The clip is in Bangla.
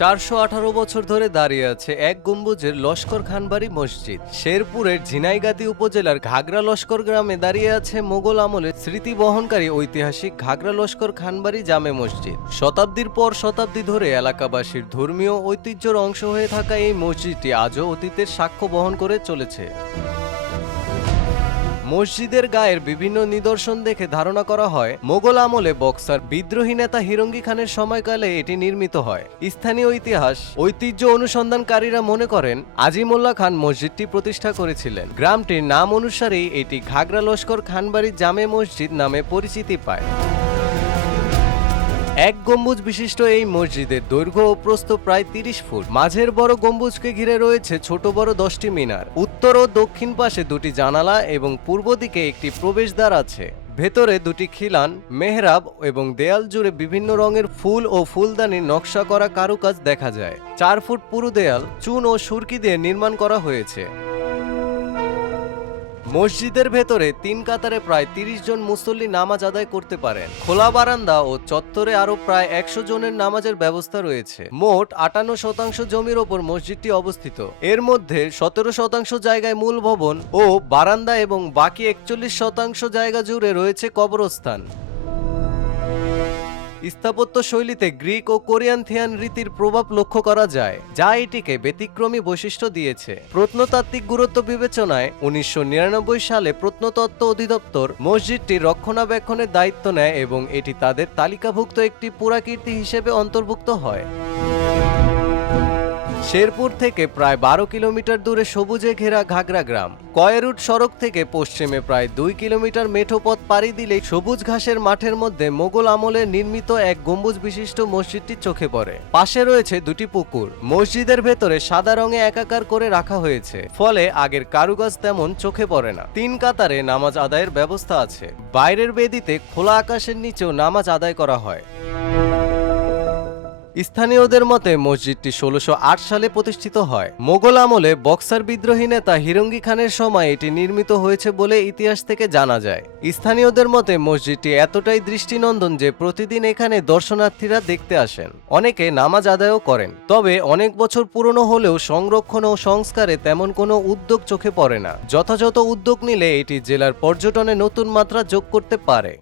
418 বছর ধরে দাঁড়িয়ে আছে এক গম্বুজের লস্কর খানবাড়ি মসজিদ। শেরপুরের ঝিনাইগাতি উপজেলার ঘাগরা লস্কর গ্রামে দাঁড়িয়ে আছে মোগল আমলের স্মৃতি বহনকারী ঐতিহাসিক ঘাগরা লস্কর খানবাড়ি জামে মসজিদ। শতাব্দীর পর শতাব্দী ধরে এলাকাবাসীর ধর্মীয় ঐতিহ্যের অংশ হয়ে থাকা এই মসজিদটি আজও অতীতের সাক্ষ্য বহন করে চলেছে। মসজিদের গায়ের বিভিন্ন নিদর্শন দেখে ধারণা করা হয় মোগল আমলে বক্সার বিদ্রোহী নেতা হিরঙ্গি খানের সময়কালে এটি নির্মিত হয়। স্থানীয় ইতিহাস ঐতিহ্য অনুসন্ধানকারীরা মনে করেন আজিমুল্লাহ খান মসজিদটি প্রতিষ্ঠা করেছিলেন। গ্রামটির নাম অনুসারেই এটি ঘাগরা লস্কর খানবাড়ি জামে মসজিদ নামে পরিচিতি পায়। এক গম্বুজ বিশিষ্ট এই মসজিদের দৈর্ঘ্য ও প্রস্থ প্রায় 30 ফুট। মাঝের বড় গম্বুজকে ঘিরে রয়েছে ছোট বড় 10টি মিনার। উত্তর ও দক্ষিণ পাশে দুটি জানালা এবং পূর্ব দিকে একটি প্রবেশদ্বার আছে। ভেতরে দুটি খিলান, মেহরাব এবং দেয়াল জুড়ে বিভিন্ন রঙের ফুল ও ফুলদানির নকশা করা কারুকাজ দেখা যায়। 4 ফুট পুরু দেয়াল চুন ও সুরকি দিয়ে নির্মাণ করা হয়েছে। মসজিদের ভেতরে 3 কাতারে প্রায় 30 জন মুসল্লি নামাজ আদায় করতে পারেন। খোলা বারান্দা ও চত্বরে আরো প্রায় 100 জনের নামাজের ব্যবস্থা রয়েছে। মোট 58% জমির ওপর মসজিদটি অবস্থিত। এর মধ্যে 17% জায়গায় মূল ভবন ও বারান্দা এবং বাকি 41% জায়গা জুড়ে রয়েছে কবরস্থান। স্থাপত্য শৈলীতে গ্রিক ও কোরিয়ান থিয়ান রীতির প্রভাব লক্ষ্য করা যায়, যা এটিকে ব্যতিক্রমী বৈশিষ্ট্য দিয়েছে। প্রত্নতাত্ত্বিক গুরুত্ব বিবেচনায় 1999 সালে প্রত্নতত্ত্ব অধিদপ্তর মসজিদটির রক্ষণাবেক্ষণের দায়িত্ব নেয় এবং এটি তাদের তালিকাভুক্ত একটি পুরাকীর্তি হিসেবে অন্তর্ভুক্ত হয়। শেরপুর থেকে প্রায় 12 কিলোমিটার দূরে সবুজে ঘেরা ঘাগরা গ্রাম। কয়েরুট সড়ক থেকে পশ্চিমে প্রায় 2 কিলোমিটার মেঠো পথ পাড়ি দিলে সবুজ ঘাসের মাঠের মধ্যে মোগল আমলে নির্মিত এক গম্বুজ বিশিষ্ট মসজিদটি চোখে পড়ে। পাশে রয়েছে দুটি পুকুর। মসজিদের ভেতরে সাদা রঙে একাকার করে রাখা হয়েছে, ফলে আগের কারুকাজ তেমন চোখে পড়ে না। 3 কাতারে নামাজ আদায়ের ব্যবস্থা আছে। বাইরের বেদিতে খোলা আকাশের নিচেও নামাজ আদায় করা হয়। স্থানীয়দের মতে মসজিদটি 1608 সালে প্রতিষ্ঠিত হয়। মোগল আমলে বক্সার বিদ্রোহী নেতা হিরঙ্গি খানের সময় এটি নির্মিত হয়েছে বলে ইতিহাস থেকে জানা যায়। স্থানীয়দের মতে মসজিদটি এতটাই দৃষ্টিনন্দন যে প্রতিদিন এখানে দর্শনার্থীরা দেখতে আসেন। অনেকে নামাজ আদায়ও করেন। তবে অনেক বছর পুরনো হলেও সংরক্ষণ ও সংস্কারে তেমন কোনো উদ্যোগ চোখে পড়ে না। যথাযথ উদ্যোগ নিলে এটি জেলার পর্যটনে নতুন মাত্রা যোগ করতে পারে।